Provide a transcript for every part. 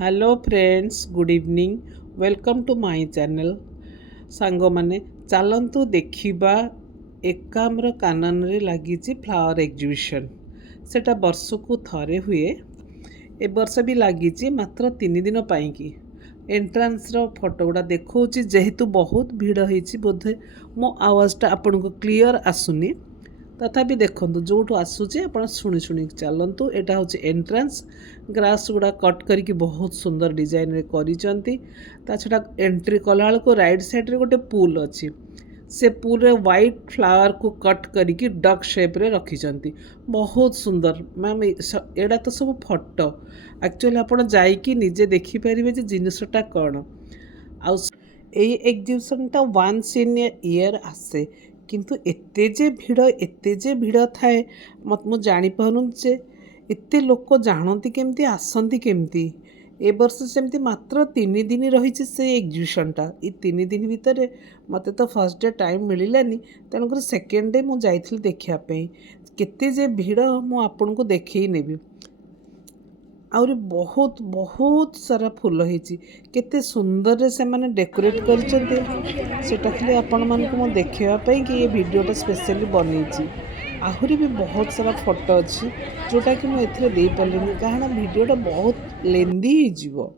Hello friends, good evening. Welcome to my channel. Song माने चलतु देखा एकाम्र कानन रे लगी फ्लावर एग्जिबिशन। सेटा वर्षकु थरे हुए। ए वर्ष भी लगी मात्र 3 दिन पाई। एंट्रांस रो फोटो गुड़ा देखा जेहेतु बहुत भिड़ होती बोधे मो आवाज़टा आपन को क्लियर आसुनी। तथापि देखु जो आसूचे आप शुणी शुणी चलतु। यहाँ हूँ एंट्रांस। ग्रास गुड़ा कट करके बहुत सुंदर डिजाइन रे करिसेंती। ता छड़ा एंट्री कला को राइट साइड रे गोटे पुल अच्छी। से पुल रे व्हाइट फ्लावर को कट करके डक शेप रे रखिसेंती। बहुत सुंदर मैम। एड़ा तो सब फोटो एक्चुअली आपड़ जाइकी निजे देखिपारे जिनसटा कौन आ एग्जिबिशनटा वन्स इन ईयर आसे। किंतु एते जे भिड़ थाए मत मु जानी पारुन जे एते लोक जानती केमती आसंती केमती। ए वर्ष सेमती मात्र 3 दिन रही से एग्जिबिशनटा। ये 3 दिन भितर मते तो फर्स्ट डे टाइम मिलानी, तेणुक सेकेंड डे मुझे देखापी केते जे भिड़ मु आपन को देखई नेबी। आउरी बहुत बहुत सारा फूल होती केते सुंदर से माने डेकोरेट करचंते। सेटा खाली आपण मानकु मो देखिबा पई कि ये वीडियोटा स्पेशली बनईची। आहुरी भी बहुत सारा फोटो अच्छी जोटा कि मुझे एथिरे दे पारलिनी कारण वीडियोटा बहुत लेंदी ही जीवो।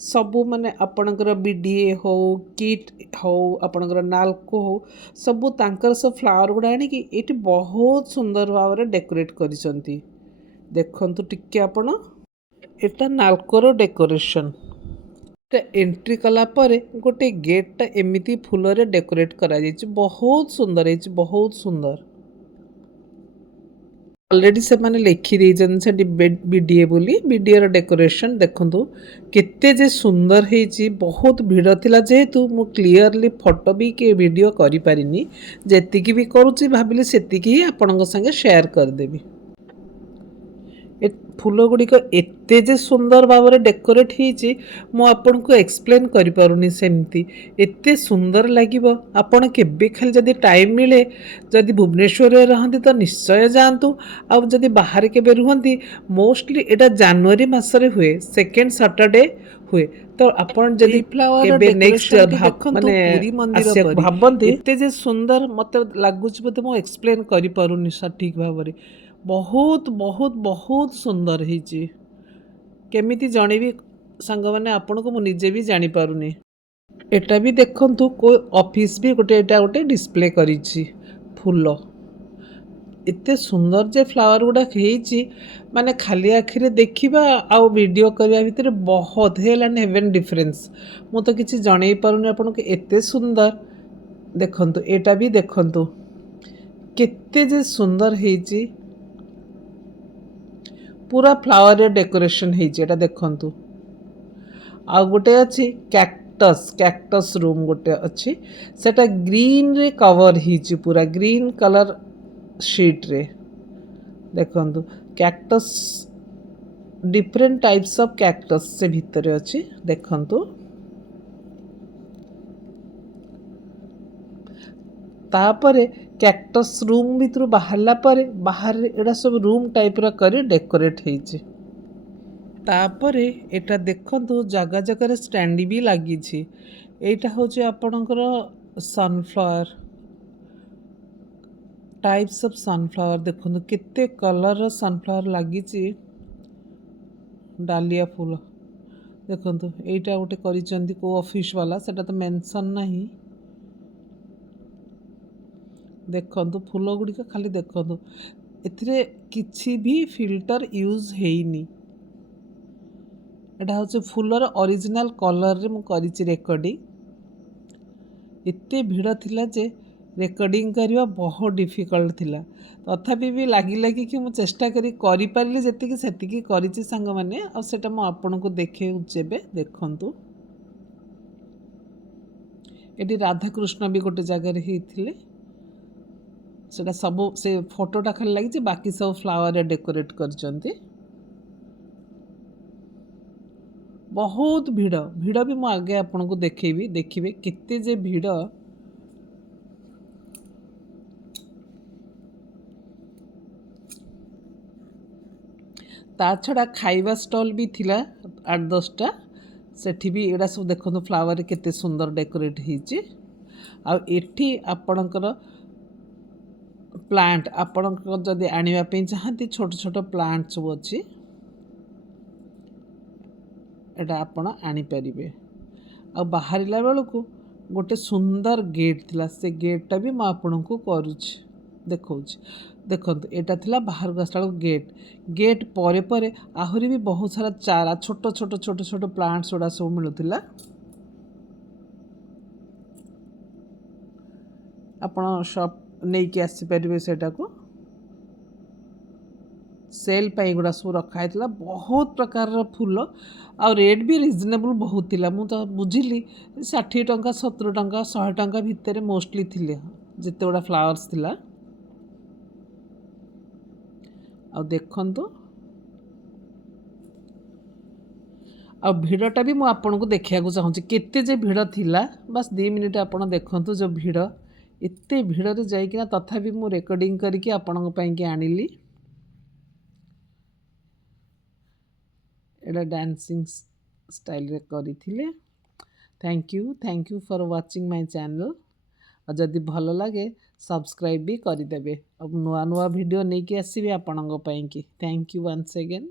सबू माने आपणकर बीडीए हो किट हो आपणकर नाल्को हो सबू तांकर सब फ्लावर गुड़ा आनी कि एटी बहुत सुंदर भाव में डेकोरेट करिसंती। देखंतु टिके आपण एटा नाल्कोर डेकोरेशन। एंट्री कला परे गोटे गेटटा एमिति फूल रे डेकोरेट करा जायछि। बहुत सुंदर है, बहुत सुंदर। ऑलरेडी से माने लिखि देइछन से बीडीए बोली। बीडीए रो डेकोरेशन देखंतु केते जे सुंदर हेछि। बहुत भीड़ थिला जेहेतु मु क्लियरली फोटो भी के वीडियो करि पारिनी। जेतिकी भी करूछि भाबिले सेतिकी ही आपनक संगे शेयर कर देबी। फूल गुड़िक एते जे सुंदर भाव में डेकोरेट होती मु आपन को एक्सप्लेन करि पारुनी। सेमती एते सुंदर लागिबो। आपण केबे खाली जदि टाइम मिले जदि भुवनेश्वर रे रहंती तो निश्चय जांतु। आ जदि बाहर केबे रुहंती मोस्टली एटा जनवरी मासरे हुए, सेकेंड सैटरडे हुए। तो आपण जदि केबे नेक्स्ट माने पूरी मंदिर भाबंती एते जे सुंदर मते लागुच बोते मु एक्सप्लेन करि पारुनी सठिक भाव में। बहुत बहुत बहुत सुंदर होती केमिति जणेबी सांग माने आपन को मु निजे भी जानी पारुनी। एटा भी देखंतु को ऑफिस भी गोटे एटा गोटे डिस्प्ले करिछि फूल। एते सुंदर जे फ्लावर गुड़ा होती माने खाली आखिरे देखिबा आ वीडियो करबा भितर बहुत हेलन हेवन डिफरेंस। मु तो किछि जणै पारुनी आपन को एते सुंदर। देखंतु एटा भी देखंतु केते जे सुंदर होती। पूरा फ्लावर रे डेकोरेशन होती देखंतु। आ गोटे अच्छी कैक्टस रूम गोटे अच्छी सेटा ग्रीन रे कवर होती पूरा ग्रीन कलर शीट रे। देखंतु cactus different types of cactus से भितर अच्छी देखंतु। तापरे कैक्टस रूम भितर बाहरला परे बाहर एड़ा सब रूम टाइप रा करी डेकोरेट होती। तापरे एटा देखंतु जगह जगह स्टैंड भी लगी। एटा होचे आपणकर सनफ्लावर टाइप्स ऑफ सनफ्लावर। देखंतु केते कलर सनफ्लावर लगी। डालिया फूल देखंतु एटा गोटे करिसंती को ऑफिस वाला सेटा तो मेंशन नहीं। देखंतु फूल गुड़िक खाली देखंतु एथिरे किछि भी फिल्टर यूज हेइनी। एटा होचे फूलर ओरिजिनल कलर रे मु करिछि रेकॉर्डिंग। एते भीड़ थिला जे रेकॉर्डिंग करबा बहुत डिफिकल्ट थिला। तथापि भी लगी कि मु चेष्टा करी पारिली जेतिकी सेतिकी करिछि संग माने। आ सेटा मु आपन को देखे उचेबे देखंतु। एटी राधा कृष्ण भी गोटे जगह रे हिथिले। सेटा सब से फोटोटा खाली लगी बाकी सब फ्लावर रे डेकोरेट करचंती। बहुत भिड़ भिड़ भी मु आगे आपन को देखेबी देखिबे केते जे भिड़। ता छड़ा खाइबा स्टॉल भी थिला 8 10टा सेठी भी एड़ा सब देखो फ्लावर केते सुंदर डेकोरेट होईची। आ एठी आपणकर प्लांट आपणकर जदि आनिबा पे चाहती छोट छोट प्लांट सब अच्छी एटा आपण आनी परिबे। आ बाहरिला बेलू गोटे सुंदर गेट थिला से गेटटा भी मैं आपन को करूछि देखौछि। देखंतु एटा थिला बाहर गसला गेट गेट परे परे आहुरी भी बहुत सारा चारा छोट छोट छोट छोट प्लांट्स उडा सब मिलुथिला। आपण शॉप नहीं कि आसी परिबे सेटा को सेल पाई गुड़ा सब रखा है। बहुत प्रकार फूल आ रेट भी रिजनेबल बहुत थिला। मु तो बुझिली 60 टंका 70 टंका 100 टंका भितर मोस्टली थिले जिते गुड़ा फ्लावर्स थिला। आ देखंतु आ भिड़टा भी मुझे आपन को देखा चाहूँगी केते जे भिड़ थिला। बस 2 मिनिट आपन देखंतु जो भिड़ एते भिड़ रे जाइकिना तथापि मु रेकर्डिंग करके आपन पई के आनिली। एटा डांसिंग स्टाइल रे करी थिले। Thank you for watching my channel. और जदि भल लगे सब्सक्राइब भी करदेवे। अब नुआ नुआ वीडियो नहीं कि आसबि आपन पई की। Thank you once again.